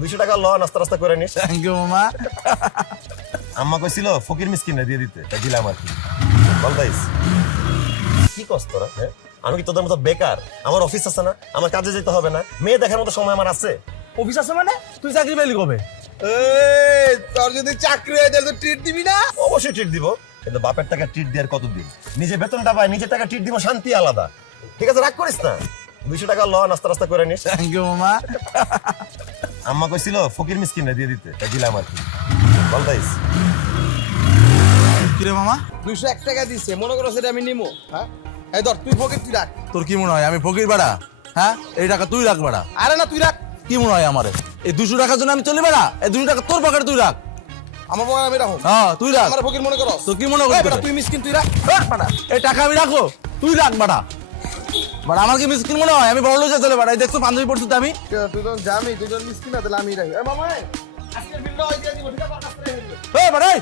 200 টাকা ল নাস্তা রাস্তা করে নিস। থ্যাংক ইউ মামা। আম্মা কইছিল ফকির মিসকিনরা দিয়ে দিতে, তাই দিলাম আর কি। বল দাইস কি কষ্ট তোরা? আমি কি তোদের মতো বেকার? আমার অফিস আছে না, আমার কাজে যেতে হবে না, মেয়ে দেখার মতো সময় আমার আছে। অফিস আছে মানে তুই চাকরি পেলি কবে? এই তোর যদি চাকরি হয় তাহলে ট্রিট দিবি না? অবশ্যই ট্রিট দিব, কিন্তু বাপের টাকা ট্রিট দেওয়ার কতদিন? নিজে বেতনটা পাই, নিজের টাকা ট্রিট দিব, শান্তি আলাদা। ঠিক আছে, রাগ করিস না। 200 টাকা ল নাস্তা রাস্তা করে নিস। থ্যাংক ইউ মামা। আম্মা কইছিল ফকির মিসকিনরা দিয়ে দিতে, তাই দিলাম আর কি। বল দাইস কিরে মামা, 201 টাকা দিছে, মনে করো সেটা আমি নিমো। হ্যাঁ এই ধর, তুই পকেট তুই রাখ। তোর কি মনে হয় আমি ফকির বাড়া? হ্যাঁ, এই টাকা তুই রাখ বাড়া। আরে না, তুই রাখ। কি মনে হয় আমারে এই 200 টাকার জন্য আমি চলি বাড়া? এই 200 টাকা তোর পকেটে তুই রাখ। আমার পকেটে আমি রাখো। হ্যাঁ তুই রাখ। আমার পকেট মনে করো। তো কি মনে করছিস? এই বেটা, তুই মিসকিন, তুই রাখ। বাড়া এই টাকা আমি রাখো, তুই রাখ বাড়া। বাড়া আমার কি মিসকিন মনে হয়? আমি বড় লোক চলে বাড়া। এই দেখছো পাঞ্জাবি পড়ছিস আমি? তুই তো জামি, তুই তো মিসকিন না, তাহলে আমি রাখি। এই মামা, আজকের বিলটা ওই দিয়ে দিব, ঠিক আছে? এই বাড়া এই